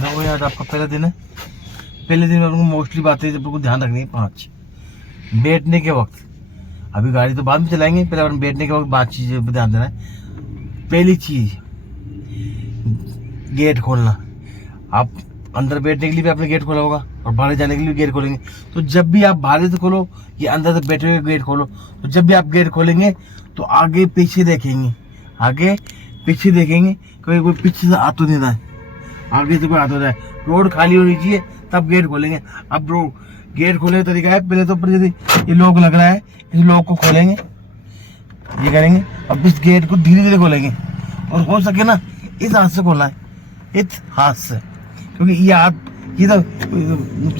देखो यार, आपका पहला दिन है। पहले दिन में आपको मोस्टली बातें आपको ध्यान रखनी है 5। बैठने के वक्त, अभी गाड़ी तो बाद में चलाएंगे, पहले अपन बैठने के वक्त 5 चीज़ें पर ध्यान देना है। पहली चीज, गेट खोलना। आप अंदर बैठने के लिए भी आपने गेट खोला होगा और बाहर जाने के लिए गेट खोलेंगे। तो जब भी आप बाहर से खोलो या अंदर से बैठे हुए गेट खोलो, तो जब भी आप गेट खोलेंगे तो आगे पीछे देखेंगे, आगे पीछे देखेंगे, कोई पीछे से आ तो नहीं रहा है, आगे से कोई आ तो रहा है। रोड खाली होनी चाहिए तब गेट खोलेंगे। अब गेट खोलने का तरीका है, पहले तो ऊपर ये लॉक लग रहा है, इस लॉक को खोलेंगे, ये करेंगे। अब इस गेट को धीरे धीरे खोलेंगे और हो सके ना इस हाथ से खोलना है, इस हाथ से, क्योंकि ये हाथ ये तो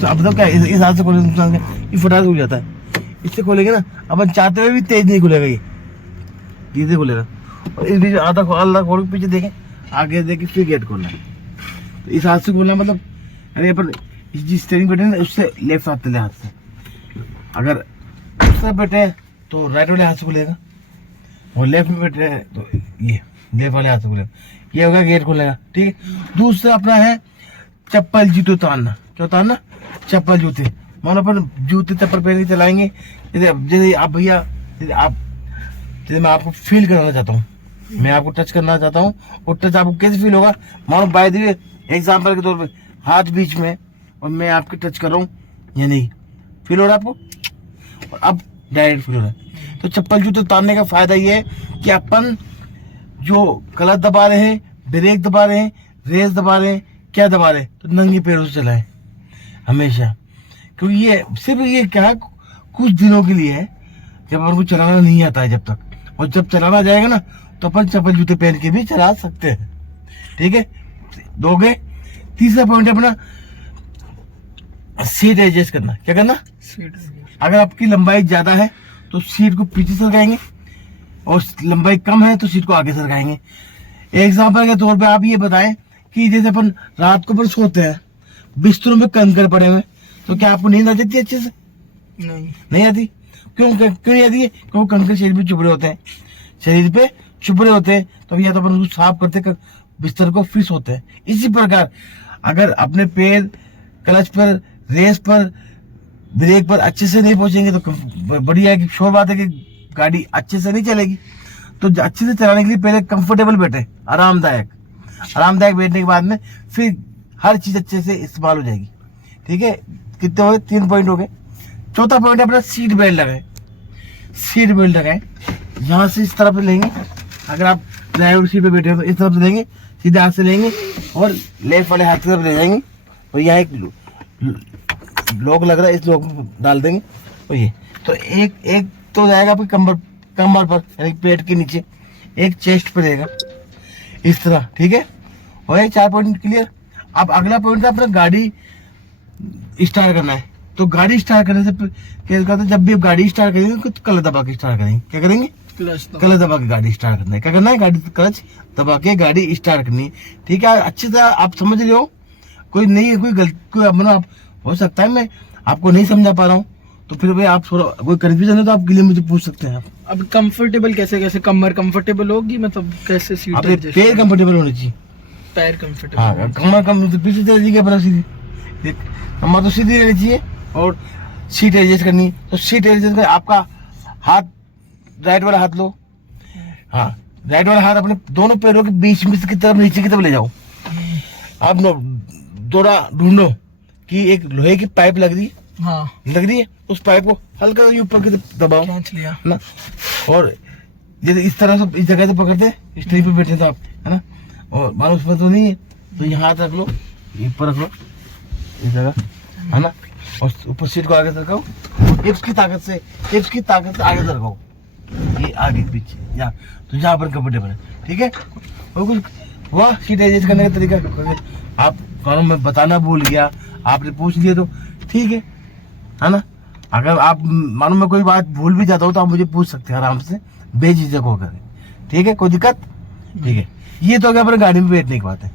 अब तो क्या इस हाथ से खोलेंगे नुकसान क्या, ये फटाक हो जाता है। इससे खोलेंगे ना, अपन चाहते हुए भी तेज नहीं खुलेगा, ये धीरे खुलेगा। और इस बीच आधा अल्लाह खोल के पीछे देखें, आगे देखें, फिर गेट खोलना है। तो इस हाथ से खोलना मतलब अरे पर जिस स्टीयरिंग बैठे ना उससे लेफ्ट हाथ ले, हाथ से। अगर उस तरफ बैठे हैं तो राइट वाले हाथ से खुलेगा, और लेफ्ट में बैठे हैं तो ये लेफ्ट वाले हाथ से खुलेगा। ये होगा गेट खोलेगा, ठीक है। दूसरा अपना है चप्पल जूते उतारना। क्या उतारना? चप्पल जूते। मानो अपन जूते चप्पल पहन के चलाएंगे, जैसे आप भैया, जैसे मैं आपको फील कराना चाहता हूँ, मैं आपको टच करना चाहता हूँ, और टच आपको कैसे फील होगा? मानो बाय द वे एग्जाम्पल के तौर पे हाथ बीच में और मैं आपके टच कर रहा हूँ, या नहीं फील हो रहा है आपको? और अब डायरेक्ट फील हो रहा है। तो चप्पल जूते उतारने का फायदा ये है कि अपन जो क्लच दबा रहे हैं, ब्रेक दबा रहे हैं, रेस दबा रहे हैं, क्या दबा रहे हैं, तो नंगे पैरों से चलाएं हमेशा। क्योंकि ये सिर्फ ये क्या कुछ दिनों के लिए है, जब अपन को चलाना नहीं आता है जब तक, और जब चलाना जाएगा ना तो अपन चप्पल जूते पहन के भी चला सकते हैं, ठीक है। दो गए। तीसरा पॉइंट है अपना सीट एडजस्ट करना। क्या करना? सीट। अगर आपकी लंबाई ज्यादा है तो सीट को पीछे सरकाएंगे, और लंबाई कम है तो सीट को आगे सरकाएंगे। एग्जाम्पल के तौर पे आप ये बताएं कि जैसे अपन रात को पर सोते हैं, बिस्तरों में कंकड़ पड़े हुए, तो क्या आपको नींद आ जाती है अच्छे से? नहीं आती। क्यों नहीं आती है? क्योंकि कंकड़ शरीर पे चुभ रहे होते हैं, शरीर पे चुभ रहे होते हैं, तो या तो अपन उसको साफ करते बिस्तर को फिर सोते हैं। इसी प्रकार अगर अपने पैर क्लच पर, रेस पर, ब्रेक पर अच्छे से नहीं पहुंचेंगे तो बढ़िया है कि शोर बात है कि गाड़ी अच्छे से नहीं चलेगी। तो अच्छे से चलाने के लिए पहले कंफर्टेबल बैठे, आरामदायक बैठने के बाद में फिर हर चीज अच्छे से इस्तेमाल हो जाएगी, ठीक है। कितने हो गए? 3 पॉइंट हो गए। चौथा पॉइंट है अपना सीट बेल्ट लगाए। सीट बेल्ट लगाए, यहाँ से इस तरफ लेंगे, अगर आप ड्राइवर सीट पे बैठे हो तो इस तरफ से लेंगे, सीधे हाथ से लेंगे और लेफ्ट वाले हाथ की तरफ ले जाएंगे, और यहाँ एक लॉक लग रहा है, इस लॉक में डाल देंगे, और ये तो एक तो जाएगा आपकी कमर पर, यानी पेट के नीचे, एक चेस्ट पर रहेगा इस तरह, ठीक है। और ये 4 पॉइंट क्लियर। अब अगला पॉइंट है अपना गाड़ी स्टार्ट करना है। तो गाड़ी स्टार्ट करने से क्या कहते हैं, जब भी आप गाड़ी स्टार्ट करेंगे तो क्लच दबा के स्टार्ट करेंगे। क्या करेंगे? क्लच दबा के गाड़ी स्टार्ट करना है। क्या करना है? गाड़ी क्लच दबा के गाड़ी स्टार्ट करनी है, ठीक है। अच्छी तरह आप समझ रहे हो, कोई नहीं, कोई गलती, कोई मतलब हो सकता है मैं आपको नहीं समझा पा रहा हूँ, तो फिर भाई आप थोड़ा कोई कंफ्यूजन है तो आप लिए मुझे पूछ सकते हैं आप। अब कंफर्टेबल कैसे कमर कंफर्टेबल होगी, मतलब कैसे सीट? पैर कंफर्टेबल होने चाहिए, पैर कंफर्टेबल। हाँ, कमर कम पीछे चलेगी अपना सीधी, कमर तो सीधी रहनी चाहिए, और सीट एडजस्ट करनी है। तो सीट एडजस्ट कर, आपका हाथ राइट वाला हाथ लो, हाँ, राइट वाला हाथ अपने दोनों पैरों के बीच में की तरफ, नीचे की तरफ ले जाओ। आप थोड़ा ढूंढो कि एक लोहे की पाइप लग रही है, हाँ लग रही है, उस पाइप को हल्का ऊपर की तरफ दबाओ, खींच लिया ना। और जैसे इस तरह से इस जगह से पकड़ते हैं, इस ट्री पे बैठे तो आप, है ना, और मानो उसमें तो नहीं है तो यहाँ हाथ रख लो, ऊपर रख लो इस जगह, है ना, और ऊपर सीट को आगे से रखाओ, हिप्स की ताकत से आगे से रखाओ, ये आगे पीछे यहाँ, तो जहाँ पर कंफर्टेबल है, ठीक है। और कुछ हुआ सीट एडजस्ट करने का तरीका, आप कानून में बताना भूल गया, आपने पूछ लिया तो ठीक है ना। अगर आप मानो मैं कोई बात भूल भी जाता हूँ तो आप मुझे पूछ सकते हैं आराम से, बेझिझक होकर, ठीक है, कोई दिक्कत? ठीक है। ये तो अगर अपने गाड़ी में बैठने की बात है,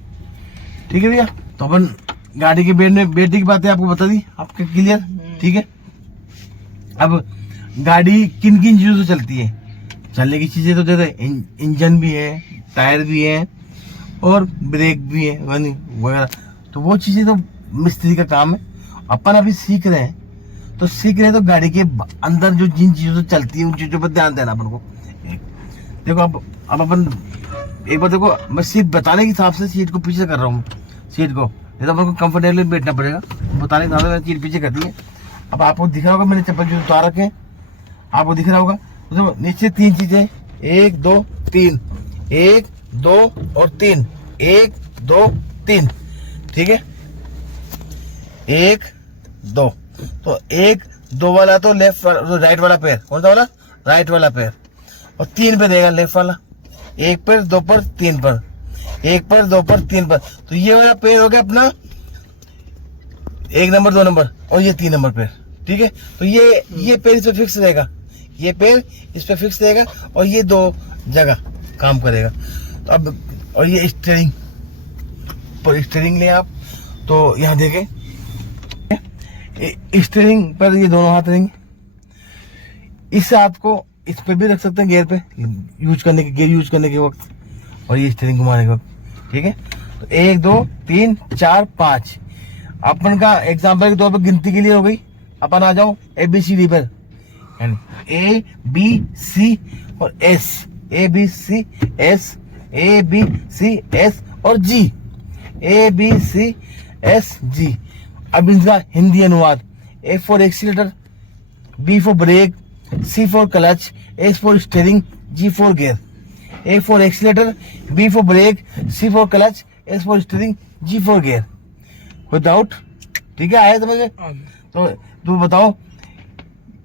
ठीक है भैया। तो अपन गाड़ी के बैठने की बातें आपको बता दी, आपके क्लियर, ठीक है। अब गाड़ी किन किन चीजों से चलती है? चलने की चीजें तो जैसे इंजन भी है, टायर भी है, और ब्रेक भी है वगैरह। तो वो चीजें तो मिस्त्री का काम है। अपन अभी सीख रहे हैं, तो सीख रहे हैं तो गाड़ी के अंदर जो जिन चीजों से चलती है उन चीजों पर ध्यान देना अपन को। देखो अब अपन एक बार देखो, मैं सीट बताने के हिसाब से सीट को पीछे कर रहा हूँ, सीट को, नहीं तो अपन को कंफर्टेबली बैठना पड़ेगा। बताने के हिसाब से मैंने सीट पीछे कर दी है। अब आपको दिख रहा होगा मैंने चप्पल जो उतार रखे हैं, आपको दिख रहा होगा। तो नीचे 3 चीजें, 1 2 3, 1 2 और 3, 1 2 3, ठीक है, 1 2। तो 1 2 वाला तो लेफ्ट वाला, राइट वाला पैर, कौन सा वाला, राइट वाला पैर, और 3 पे देगा लेफ्ट वाला, 1 पर 2 पर 3 पर, 1 पर 2 पर 3 पर। तो ये वाला पैर हो गया अपना 1 नंबर 2 नंबर, और ये 3 नंबर पैर, ठीक है। तो ये पैर इस पे फिक्स रहेगा, ये पैर इस पे फिक्स रहेगा, और ये 2 जगह काम करेगा। तो अब और ये स्टीयरिंग पर, स्टीयरिंग ले आप तो यहाँ देखें, स्टीयरिंग पर ये दोनों हाथ रहेंगे। इस हाथ को इस पे भी रख सकते हैं, गियर पे यूज करने के, गियर यूज करने के वक्त, और ये स्टीयरिंग घुमाने के वक्त, ठीक है। तो 1 2 3 4 5 अपन का एग्जाम्पल के तौर पर गिनती के लिए हो गई। अपन आ जाओ ABCD पर, A B C और S, A B C S, A B C S और G, A B C S G। अब इनका हिंदी अनुवाद, A for accelerator, B for brake, C for clutch, S for steering, G for gear. A for accelerator, B for brake, C for clutch, S for steering, G for gear. कोई doubt? ठीक है, आया समझ में? तो बताओ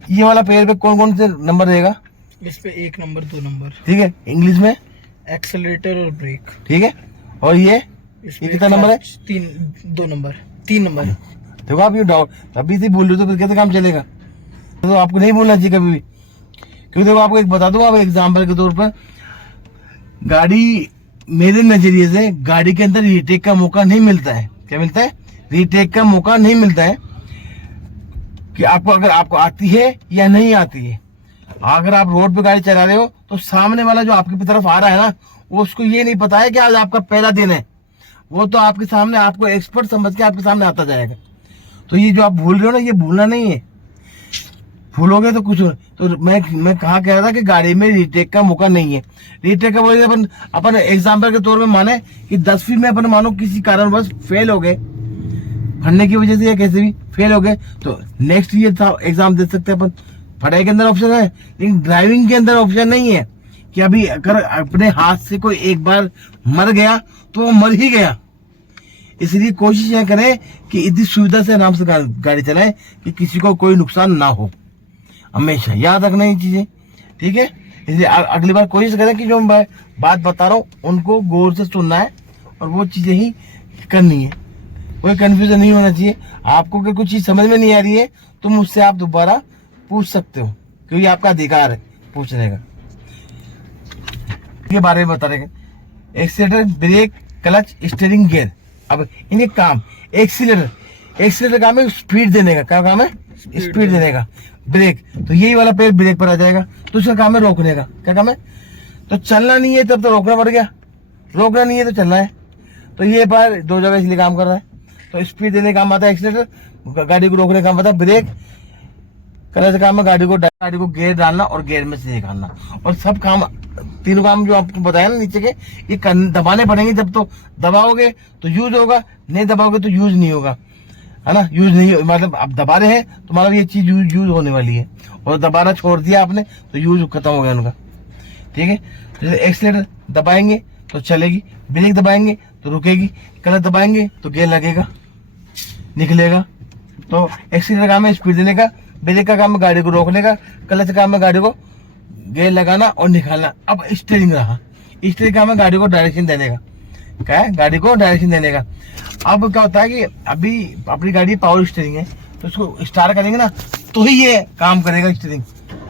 ये वाला पैर पे कौन कौन से नंबर रहेगा? इस पे 1 नंबर 2 नंबर, ठीक है, इंग्लिश में एक्सेलरेटर और ब्रेक, ठीक है। और ये कितना नंबर है? 2 नंबर 3 नंबर। देखो आप ये डाउट अभी से बोल रहे हो तो फिर कैसे काम चलेगा? तो आपको नहीं बोलना चाहिए कभी भी, क्योंकि देखो आपको एक बता दूं, आप एग्जाम्पल के तौर पर, गाड़ी मेरे नजरिए से गाड़ी के अंदर रीटेक का मौका नहीं मिलता है। क्या मिलता है? रीटेक का मौका नहीं मिलता है कि आपको, अगर आपको आती है या नहीं आती है। अगर आप रोड पे गाड़ी चला रहे हो तो सामने वाला जो आपकी तरफ आ रहा है ना, वो उसको ये नहीं पता है कि आज आपका पहला दिन है। वो तो आपके सामने, आपको एक्सपर्ट समझ के आपके सामने आता जाएगा। तो ये जो आप भूल रहे हो ना, ये भूलना नहीं है। भूलोगे तो कुछ, तो मैं कहा कह रहा था कि गाड़ी में रीटेक का मौका नहीं है। रीटेक का बोले अपन एग्जाम्पल के तौर में माने कि 10वीं में अपन मानो किसी कारणवश फेल हो गए, पढ़ने की वजह से या कैसे भी फेल हो गए, तो नेक्स्ट ईयर एग्जाम दे सकते हैं अपन। पढ़ाई के अंदर ऑप्शन है, लेकिन ड्राइविंग के अंदर ऑप्शन नहीं है कि अभी अगर अपने हाथ से कोई एक बार मर गया तो वो मर ही गया। इसलिए कोशिश यह करें कि इतनी सुविधा से आराम से गाड़ी चलाएं कि किसी को कोई नुकसान ना हो। हमेशा याद रखना ये चीजें, ठीक है। इसलिए अगली बार कोशिश करें कि जो मैं बात बता रहा हूँ उनको गौर से सुनना है और वो चीजें ही करनी है। कोई कंफ्यूजन नहीं होना चाहिए। आपको अगर कुछ चीज समझ में नहीं आ रही है तो मुझसे आप दोबारा पूछ सकते हो, क्योंकि आपका अधिकार है पूछने का। के बारे में बता रहे हैं, accelerator, brake, clutch, steering, gear. अब इनके काम, एक्सीलेटर काम है स्पीड देने का। क्या काम है? स्पीड देने का। ब्रेक, तो यही वाला पैर ब्रेक पर आ जाएगा, तो उसका काम है रोकने का। क्या काम है? तो चलना नहीं है तब तो रोकना पड़ गया, रोकना नहीं है तो चलना है। तो ये पैर 2 जगह इसलिए काम कर रहा है। तो स्पीड देने का काम आता है एक्सीलेटर, गाड़ी को रोकने का काम आता है ब्रेक, क्लच काम है गाड़ी को गियर डालना और गियर में से निकालना। और सब काम, तीनों काम जो आपको बताया ना नीचे के, ये दबाने पड़ेंगे। जब तो दबाओगे तो यूज होगा, नहीं दबाओगे तो यूज नहीं होगा, है ना। यूज नहीं, मतलब आप दबा रहे हैं तो मतलब ये चीज यूज होने वाली है, और दबाना छोड़ दिया आपने तो यूज खत्म हो गया उनका, ठीक है। जैसे एक्सीलेटर दबाएंगे तो चलेगी, ब्रेक दबाएंगे तो रुकेगी, क्लच दबाएंगे तो गियर लगेगा, निकलेगा। तो एक्सीलेटर काम है स्पीड देने का, ब्रेक का काम है गाड़ी को रोकने का, क्लच का काम है गाड़ी को गियर लगाना और निकालना। अब स्टीयरिंग रहा, स्टीयरिंग काम है गाड़ी को डायरेक्शन देने का। क्या है? गाड़ी को डायरेक्शन देने का। अब क्या होता है कि अभी अपनी गाड़ी पावर स्टीयरिंग है, तो उसको स्टार्ट करेंगे ना तो ही ये काम करेगा स्टीयरिंग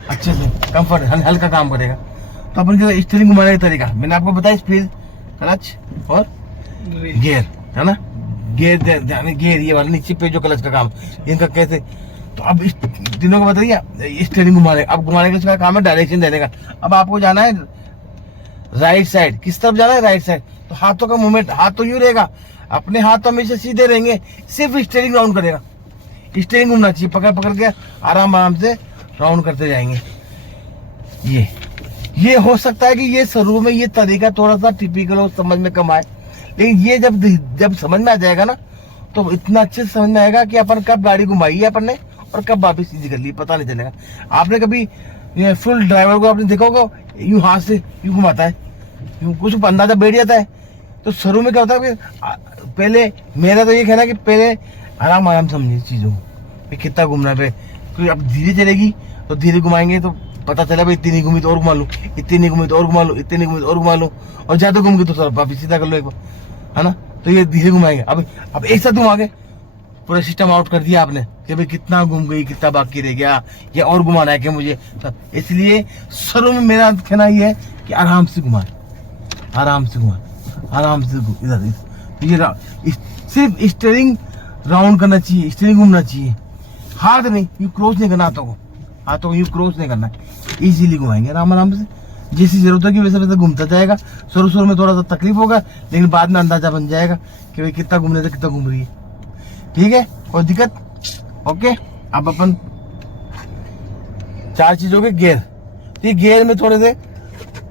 अच्छे से, कंफर्ट हल्का काम करेगा। तो अपन जो स्टीयरिंग घुमाने का तरीका मैंने आपको बताया, स्पीड, क्लच और गियर, है ना। गियर ये वाला नीचे पे जो क्लच का काम, इनका कैसे। तो अब इस तीनों को बताइए, स्टीयरिंग घुमाने, अब घुमाने का इसका काम है डायरेक्शन देने का। अब आपको जाना है राइट साइड, किस तरफ जाना है? Right side. तो हाथों का मूवमेंट, हाथ तो यूं रहेगा, अपने हाथ तो हमेशा सीधे रहेंगे, सिर्फ स्टीयरिंग राउंड करेगा, स्टीयरिंग घूमना चाहिए, पकड़ पकड़ के आराम आराम से राउंड करते जाएंगे। ये हो सकता है कि ये शुरू में ये तरीका थोड़ा सा टिपिकल हो, समझ में कम आए, लेकिन ये जब समझ में आ जाएगा ना तो इतना अच्छे से समझ में आएगा कि अपन कब गाड़ी घुमाई है अपन ने और कब वापस सीधी कर ली, पता नहीं चलेगा। आपने कभी फुल ड्राइवर को आपने देखा होगा यूं हाथ से यूं घुमाता है, यूं कुछ अंदाजा बैठ जाता है। तो शुरू में क्या होता है कि पहले मेरा तो ये कहना है कि पहले आराम आराम समझिए चीज़ों को, कितना घूमना पे, क्योंकि अब धीरे चलेगी तो धीरे घुमाएंगे तो पता चला भाई इतनी नहीं घूमी तो और घुमा लूँ, इतनी नहीं घूमी तो और घुमा लूँ, इतनी नहीं घूमी तो और घुमा लूँ, और ज़्यादा घूम गई तो सर वापिस सीधा कर लो एक बार, है ना। तो ये धीरे घुमाएंगे। अब एक साथ घुमा के पूरा सिस्टम आउट कर दिया आपने कि भाई कितना घूम गई, कितना बाकी रह गया, या और घुमाना है क्या मुझे। इसलिए शुरू में मेरा कहना ये है कि आराम से घुमाए, आराम से घुमाए, आराम से इधर ये सिर्फ स्टीयरिंग राउंड करना चाहिए, स्टीयरिंग घूमना चाहिए, हाथ नहीं यूँ क्रॉस नहीं करना, हाथों को यूँ क्रॉस नहीं करना, इजीली घुमाएंगे आराम आराम से, जैसी जरूरत होगी वैसे वैसे घूमता जाएगा। शुरू में थोड़ा सा तकलीफ होगा, लेकिन बाद में अंदाजा बन जाएगा कि भाई कितना घूमने से कितना घूम रही है। ठीक है, कोई दिक्कत? ओके। अब अपन 4 चीजों के गेयर, ये गेयर में थोड़े से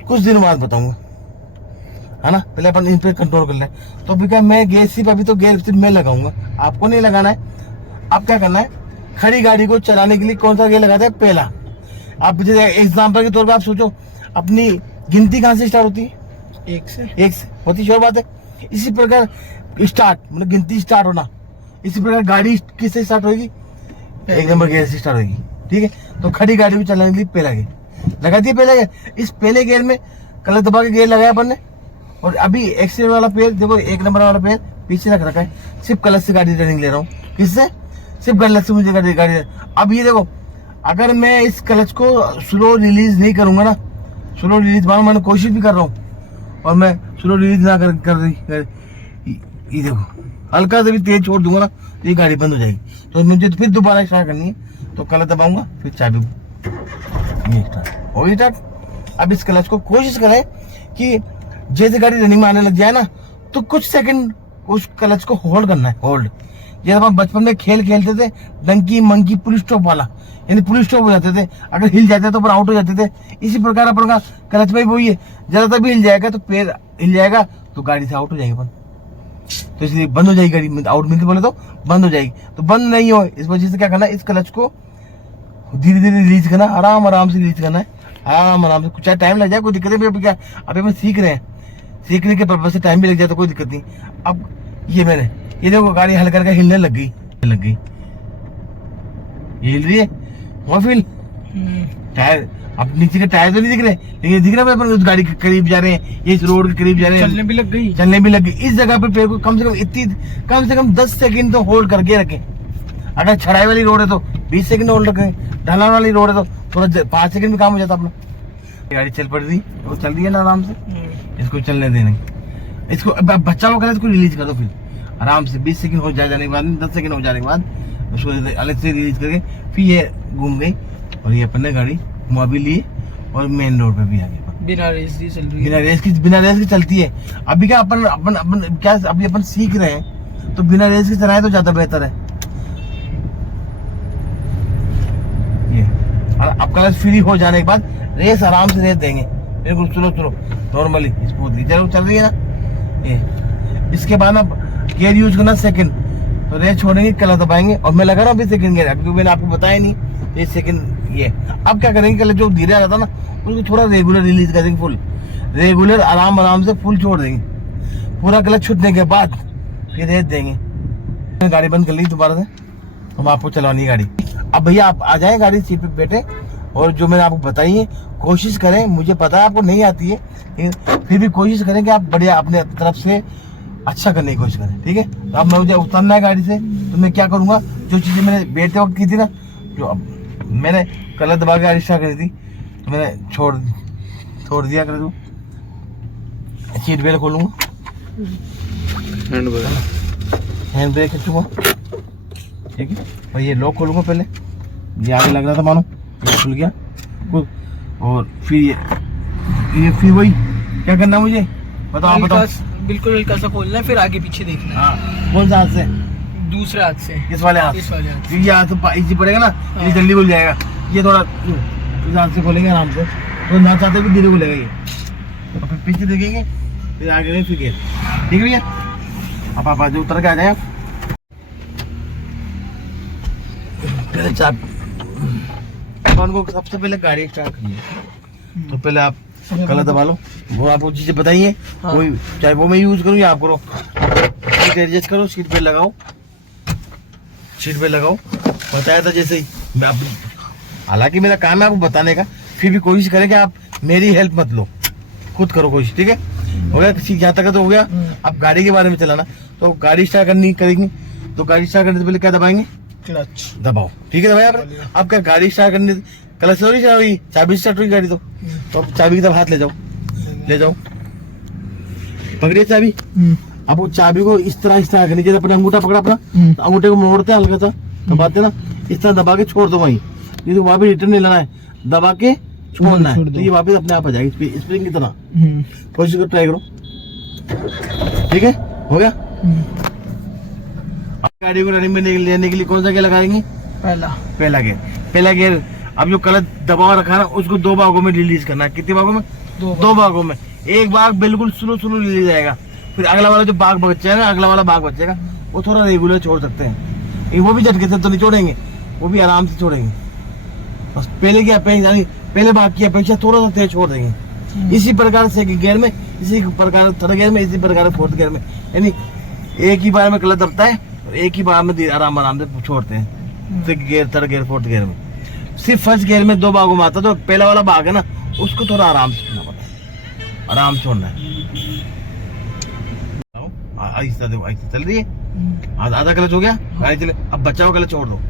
कुछ दिन बाद बताऊंगा, है ना। पहले अपन इन पे कंट्रोल कर ले। तो बिका मैं गेयर सिर्फ अभी तो गेयर सिर्फ मैं लगाऊंगा, आपको नहीं लगाना है। आप क्या करना है, खड़ी गाड़ी को चलाने के लिए कौन सा गेयर लगाते हैं, पहला। आप जैसे एग्जाम्पल के तौर पर आप सोचो अपनी गिनती कहाँ से स्टार्ट होती है, 1 से होती, श्योर बात है। इसी प्रकार स्टार्ट मतलब गिनती स्टार्ट होना, इसी प्रकार गाड़ी किससे स्टार्ट होगी, 1 नंबर गियर से स्टार्ट होगी। ठीक है, तो खड़ी गाड़ी को चलाने के लिए पहला गियर लगा दिया, पहला गियर। इस पहले गियर में क्लच दबा के गियर लगाया अपन ने, और अभी एक्सीलेटर वाला पैर देखो, 1 नंबर वाला पैर पीछे रख रखा है, सिर्फ क्लच से गाड़ी रनिंग ले रहा हूँ। किससे, सिर्फ क्लच से मुझे गाड़ी। अब ये देखो, अगर मैं इस क्लच को स्लो रिलीज नहीं करूंगा ना, स्लो रिलीज मानो मैंने कोशिश भी कर रहा हूँ और मैं स्लो रिलीज ना कर रही, ये देखो हल्का से भी तेज छोड़ दूंगा ना तो ये गाड़ी बंद हो जाएगी। तो मुझे तो फिर दोबारा स्टार्ट करनी है, तो क्लच दबाऊंगा, फिर चाबी, ये स्टार्ट हो गई स्टार्ट। अब इस क्लच को कोशिश करें कि जैसे गाड़ी रनिंग में आने लग जाए ना तो कुछ सेकंड उस क्लच को होल्ड करना है, होल्ड। जैसे हम बचपन में खेल खेलते थे डंकी मंकी पुलिस स्टॉप वाला, यानी पुलिस स्टॉप हो जाते थे, अगर हिल जाते तो अपन आउट हो जाते थे। इसी प्रकार अपन का क्लच में भी वही है, ज्यादातर भी हिल जाएगा तो पैर हिल जाएगा तो गाड़ी से आउट हो जाएगी अपन, तो इसलिए बंद हो जाएगी गाड़ी। आउट मिलते बोले तो बंद हो जाएगी, तो बंद नहीं हो इस वजह से क्या करना है, इस क्लच को धीरे धीरे रिलीज करना, आराम आराम से रिलीज करना है, आराम आराम से। कुछ टाइम लग जाए कोई दिक्कत नहीं, अभी क्या अभी हम सीख रहे हैं, सीखने के पर्पज से टाइम भी लग जाए तो कोई दिक्कत नहीं। अब ये मैंने ये देखो गाड़ी हल्का हल्का हिलने लग गई, ये हिल रही है और फिर टायर, अब नीचे के टायर तो नहीं दिख रहे, लेकिन दिख रहा है अपन उस गाड़ी के करीब जा रहे हैं, ये इस रोड के करीब जा रहे हैं, चलने भी लग गई। इस जगह पे पैर को कम से कम 10 सेकंड तो होल्ड करके रखें। अगर चढ़ाई वाली रोड है तो 20 सेकंड होल्ड रखें, ढलान वाली रोड है तो थोड़ा 5 सेकंड में काम हो जाता अपना। गाड़ी चल पड़ रही, वो चल रही है ना आराम से, इसको चलने देना, इसको बच्चा को करें, इसको रिलीज कर दो फिर आराम से। 20 सेकंड हो जाने के बाद, 10 सेकंड हो जाने के बाद उसको अलग से रिलीज करके फिर ये घूम गई और ये अपन ने गाड़ी घुमा भी ली और मेन रोड पे भी आ गई, बिना रेस की चल रही है, बिना रेस की चलती है। अभी क्या अपन क्या अभी अपन सीख रहे हैं, तो बिना रेस की चलाए तो ज्यादा बेहतर है। ये अब क्लच फ्री हो जाने के बाद रेस आराम से रेस देंगे, बिल्कुल स्लो नॉर्मली स्मूथली चल रही है ना। ये इसके बाद ना गियर यूज करना सेकंड, तो रेस छोड़ेंगे क्लच दबाएंगे, और मैं लगा रहा हूँ अभी सेकंड गियर, क्योंकि मैंने आपको बताया नहीं ये सेकंड। ये अब क्या करेंगे, क्लच जो धीरे आ रहा था ना उसको थोड़ा रेगुलर रिलीज कर देंगे, फुल रेगुलर आराम से फुल छोड़ देंगे। पूरा क्लच छूटने के बाद फिर रेस देंगे। गाड़ी बंद कर ली दोबारा से, हम आपको चलानी है गाड़ी। अब भैया आप आ जाए गाड़ी सीट पे बैठे, और जो मैंने आपको बताई है कोशिश करें, मुझे पता है आपको नहीं आती है, लेकिन फिर भी कोशिश करें कि आप बढ़िया अपने तरफ से अच्छा करने की कोशिश करें। ठीक है, तो अब मुझे उतरना है गाड़ी से, तो मैं क्या करूंगा, जो चीजें मैंने बैठते वक्त की थी ना, जो अब मैंने क्लच दबा के गाड़ी स्टार्ट करी थी, तो मैंने छोड़ दिया कर, सीट बेल्ट खोलूंगा, हैंड ब्रेक खींचूंगा, ठीक है, और ये लॉक खोलूंगा। पहले ये आगे लग रहा था मानो, ये खुल गया, और फिर ये फिर वही क्या करना मुझे, बताओ आप बताओ। बिल्कुल हल्का सा खोलना है, फिर आगे पीछे देखना है। हाँ, कौन सा हाथ से? दूसरे हाथ से। इस वाले हाथ। इस वाले हाथ से। क्योंकि ये हाथ से इजी पड़ेगा ना, ये जल्दी खुल जाएगा। ये थोड़ा इस हाथ से खोलेंगे आराम से, तो ना चाहते भी धीरे खुलेगा ये। तो फिर पीछे देखेंगे, फिर आगे नहीं, फिर गेयर। ठीक है भैया, अब आप आज उतर के आ जाए आप। पहले चाबी अपन को सबसे पहले गाड़ी स्टार्ट करनी है, तो पहले आप कलर दबा लो। वो आप वो चीजें बताइए, हाँ। वही चाहे वो मैं यूज करूँ या आप करो। सीट एडजस्ट करो, सीट पे लगाओ, सीट पे लगाओ। बताया था जैसे ही मैं आप, हालांकि मेरा काम है आपको बताने का, फिर भी कोशिश करें कि आप मेरी हेल्प मत लो, खुद करो कोशिश। ठीक है, हो गया किसी यहाँ तक तो हो गया। अब गाड़ी के बारे में चलाना, तो गाड़ी स्टार्ट करनी करेंगे, तो गाड़ी स्टार्ट करने से पहले क्या दबाएंगे? क्लच दबाओ। ठीक है, दबाया आपने। अब क्या गाड़ी स्टार्ट करने, क्लच थोड़ी हुई, चाबी स्टार्ट हुई गाड़ी। तो अब चाबी की तरफ हाथ ले जाओ, ले जाओ, पकड़िए चाबी। अब वो चाबी को इस तरह करनी, जैसे अपना अंगूठा पकड़ा अपना, तो अंगूठे को मोड़ते हैं हल्का सा, दबाते ना, इस तरह दबा के छोड़ दो वहीं। ये तो वापस रिटर्न नहीं लाना है, दबा के छोड़ना है, तो ये वापस अपने आप आ जाएगी स्प्रिंग की तरह। कोशिश करो, ट्राई करो। ठीक है, हो गया। अब गाड़ी को रनिंग में लेने के लिए कौन सा गियर लगाएंगे? पहला गियर। पहला गियर, अब जो कलच दबाव रखा ना, उसको 2 भागों में रिलीज करना है। कितने भागों में? 2 भागों में। एक भाग बिल्कुल स्लो स्लो रिलीज जाएगा, फिर अगला वाला जो भाग बचेगा ना, अगला वाला भाग बचेगा, वो थोड़ा रेगुलर छोड़ सकते हैं। वो भी झटके से तो नहीं छोड़ेंगे, वो भी आराम से छोड़ेंगे। बस पहले की अपेक्षा, पहले भाग की अपेक्षा थोड़ा सा तेज छोड़ देंगे। इसी प्रकार सेकंड गियर में, इसी प्रकार थर्ड गियर में, इसी प्रकार फोर्थ गियर में, यानी एक ही बार में क्लच दबता है और एक ही बार में आराम से छोड़ते हैं। Second gear, third gear, fourth gear में। सिर्फ फर्स्ट गियर में 2 भागों में आता है, तो पहला वाला भाग है ना, उसको थोड़ा आराम से छोड़ना पड़ता है, आराम से छोड़ना है। आहिस्ता देखो, आहिस्ता चल रही है, आधा क्लच हो गया, गाड़ी चले। अब बचा हुआ क्लच छोड़ दो,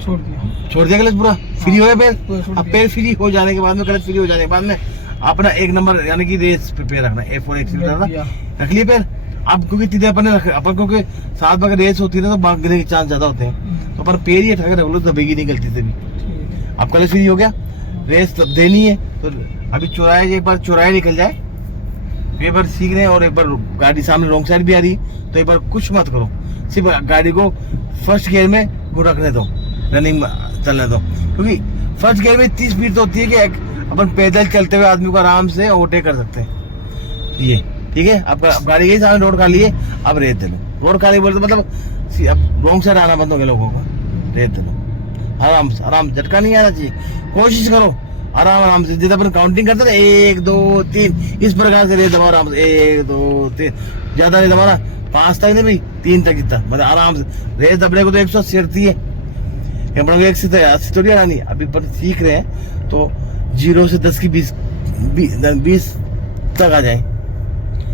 छोड़ दिया क्लच पूरा, फ्री हो गया पैर। अब पैर फ्री हो जाने के बाद में, क्लच फ्री हो जाने के बाद में अपना 1 नंबर यानी कि रेस पे पैर रखना, A4 एक्सीलरेटर रख लिए पैर। अब क्योंकि तीधे अपन क्योंकि साथ में रेस होती है ना, तो भागने के चांस ज्यादा होते हैं, तो अपन पैर ही ठगे रख लो, दबेगी नहीं गलती से भी। अब क्लच फ्री हो गया, रेस देनी है, तो अभी चौराहे, एक बार चौराहे निकल जाए, एक बार सीख रहे हैं, और एक बार गाड़ी सामने रॉन्ग साइड भी आ रही है, तो एक बार कुछ मत करो, सिर्फ गाड़ी को फर्स्ट गियर में रखने दो, रनिंग में चलने दो। क्योंकि फर्स्ट गियर में इतनी स्पीड तो होती है कि अपन पैदल चलते हुए आदमी को आराम से ओवरटेक कर सकते हैं। ये ठीक है, अब गाड़ी के सामने रोड खाली है, अब रेत दे लो। रोड खाली बोलते मतलब अब रॉन्ग साइड आना बंद हो गया लोगों का, रेत दे लो आराम से, आराम, झटका नहीं आना चाहिए। कोशिश करो आराम से, जैसे अपन काउंटिंग करते ना, 1 2 3, इस प्रकार से रेत दबाओ आराम से, 1 2 3, ज्यादा नहीं दबाना, 5 तक नहीं भाई, 3 तक जितना, मतलब आराम से। रेत दबने को तो 180 रहती है, 180 थोड़ी आनी। अभी अपन सीख रहे हैं, तो 0 से 10 की 20 तक आ जाए,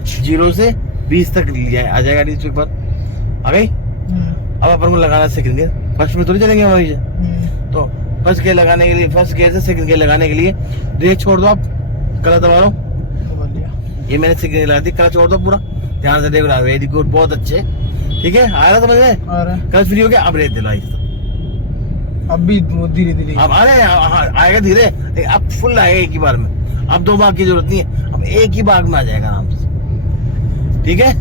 0 से 20 तक आ जाएगा गाड़ी एक बार आ गई। अब अपन को लगाना सेकंड गियर, फर्स्ट में थोड़ी चलेंगे हमारी, तो फर्स्ट गियर लगाने के लिए, फर्स्ट गियर से सेकंड गियर लगाने के लिए रेस छोड़ दो, आप कलच दबा लो। ये मैंने सेकंड गियर लगा दी, कलच छोड़ दो पूरा, ध्यान से देखो, वेरी गुड, बहुत अच्छे। ठीक है, आ रहा समझ में, कलच फ्री हो गया, अब रेस दे लो आहिस्ता। अब भी धीरे धीरे, अब आएगा धीरे, अब फुल आएगा एक ही बार में। अब 2 भाग की जरूरत नहीं है, अब एक ही भाग में आ जाएगा आराम से। ठीक है,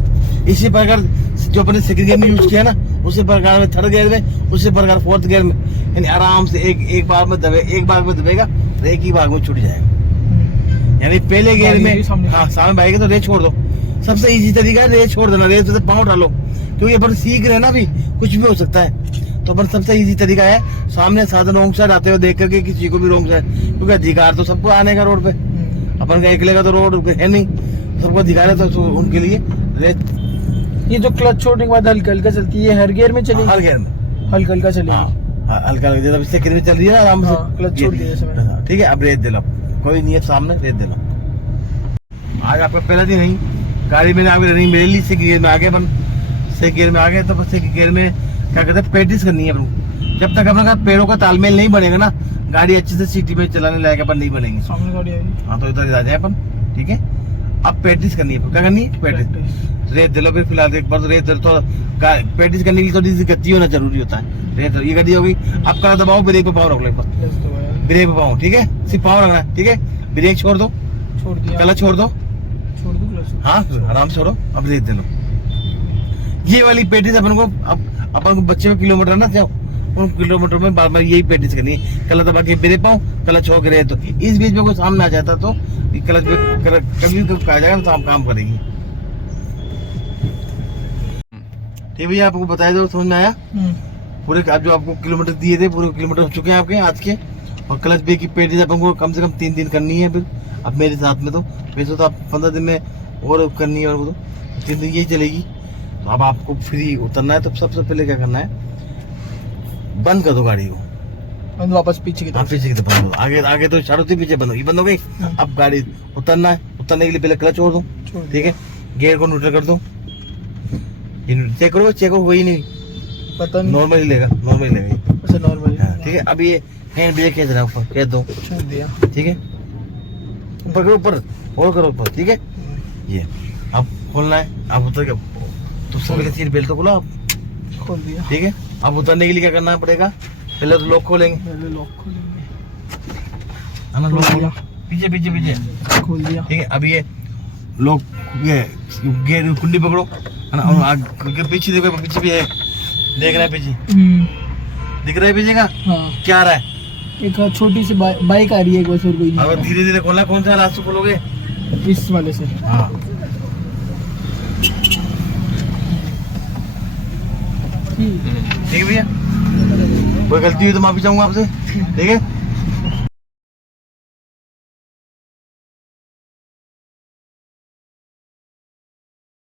इसी प्रकार जो अपने सेकंड गियर में यूज किया ना, उसी प्रकार में थर्ड गियर में, उसी प्रकार फोर्थ गियर में, यानी आराम से एक बार में दबे, एक भाग में दबेगा, एक ही भाग में छूट जाएगा। यानी पहले गियर में, हाँ सामने भाई तो रेस छोड़ दो, सबसे इजी तरीका है रेस छोड़ देना। रेस से पाँव डालो, क्योंकि अपन सीख रहे हैं ना, अभी कुछ भी हो सकता है, तो अपन सबसे इजी तरीका है सामने साधन रॉन्ग साइड आते हुए देख करके किसी को भी रॉन्ग साइड, क्योंकि अधिकार तो सबको आने का रोड पे, अपन का अकेले का तो रोड है नहीं, सबको अधिकार है, तो उनके लिए रेस। ये जो क्लच छोड़ने के बाद हल्का हल्का चलती है, हर गियर में चलेगी? हर गियर में हल्का हल्का चलेगी, हल्का हल्का, जैसे सेकंड में चल रही है ना आराम से, क्लच छोड़ दिया। ठीक है, अब रेस दे लो, कोई नहीं है सामने, रेस दे लो। आज आपका पहला दिन नहीं, गाड़ी में आपकी रनिंग मेरे लिए सेकंड गियर में आ गए अपन, सेकंड गियर में आ गए, तो बस सेकंड गियर में क्या कहते हैं, प्रैक्टिस करनी है अपन। जब तक अपने पैरों का तालमेल नहीं बनेगा ना, गाड़ी अच्छे से सिटी में चलाने लायक अपन नहीं बनेंगे। सामने गाड़ी आएगी, हाँ तो इधर आ जाए अपन। ठीक है, अब प्रैक्टिस करनी है, क्या करनी है, प्रैक्टिस। रेत दे लो फिर फिलहाल, एक बार रेत दे लो, तो प्रैक्टिस करने के लिए थोड़ी सी गति होना जरूरी होता है। रेत ये गति होगी, अब कल दबाओ, ब्रेक पे पाँव रख लो, ब्रेक पे पाँव, ठीक है, सिर्फ पाँव रखना है। ठीक है, ब्रेक छोड़ दो, छोड़ दिया, क्लच छोड़ दो, छोड़ दो क्लच। हाँ आराम से छोड़ो, अब रेत दे लो। ये वाली पेटी से अपन को अब अपन को बच्चे में किलोमीटर ना जाओ, उन किलोमीटर में बार बार यही पेटी करनी है। क्लच दबा के ब्रेक पाओ, क्लच हो गए तो इस बीच में कोई सामने आ जाता तो क्लच कभी आ जाएगा तो आप काम करेंगे। ठीक भैया, आपको बताया दो, समझ में आया? पूरे आप जो आपको किलोमीटर दिए थे पूरे किलोमीटर हो चुके हैं आपके आज के। और क्लच ब्रेक की पेटी अपन को कम से कम 3 दिन करनी है। फिर अब मेरे साथ में तो वैसे तो आप 15 दिन में और करनी है, और वो तो 3 दिन यही चलेगी। तो अब आपको फ्री उतरना है तो सबसे पहले क्या करना है, बंद कर दो गाड़ी को। बंद वापस पीछे की तरफ। पीछे की तरफ बंद हो, आगे आगे तो इशारों से पीछे बंद होगी, बंद हो गई। अब गाड़ी उतरना है, उतरने के लिए पहले क्लच छोड़ दो, ठीक है। गियर को न्यूट्रल कर दो, चेक करो, चेक हो ही नहीं, पता नहीं, नॉर्मल ही लेगा, नॉर्मल ही लेगा। अच्छा नॉर्मल। ठीक है, अब ये हैंड ब्रेक खींच रहा है ऊपर, खींच दो, छोड़ दिया। ठीक है। ऊपर करो, ऊपर और करो ऊपर, ठीक है। ये अब खोलना है, अब उतर के तो सबसे सीट बेल्ट तो खोलो आप, खोल दिया। ठीक है। अब उतरने के लिए क्या करना पड़ेगा, पहले तो लॉक खोलेंगे, पहले लॉक खोलेंगे, है ना, लॉक खोल खोलो, दिया। पीछे पीछे पीछे, खोल दिया। ठीक है। अब ये लॉक, ये गियर कुंडी पकड़ो, है ना, और आगे पीछे देखो, पीछे भी है, देख रहा है पीछे, दिख रहा है पीछे का हाँ, क्या आ रहा है। एक छोटी सी बाइक आ रही है, एक बस और कोई अब नहीं। धीरे धीरे खोलना, कौन सा रास्ता खोलोगे, इस वाले से। हाँ ठीक है भैया, कोई गलती हुई तो माफी चाहूंगा आपसे, ठीक है।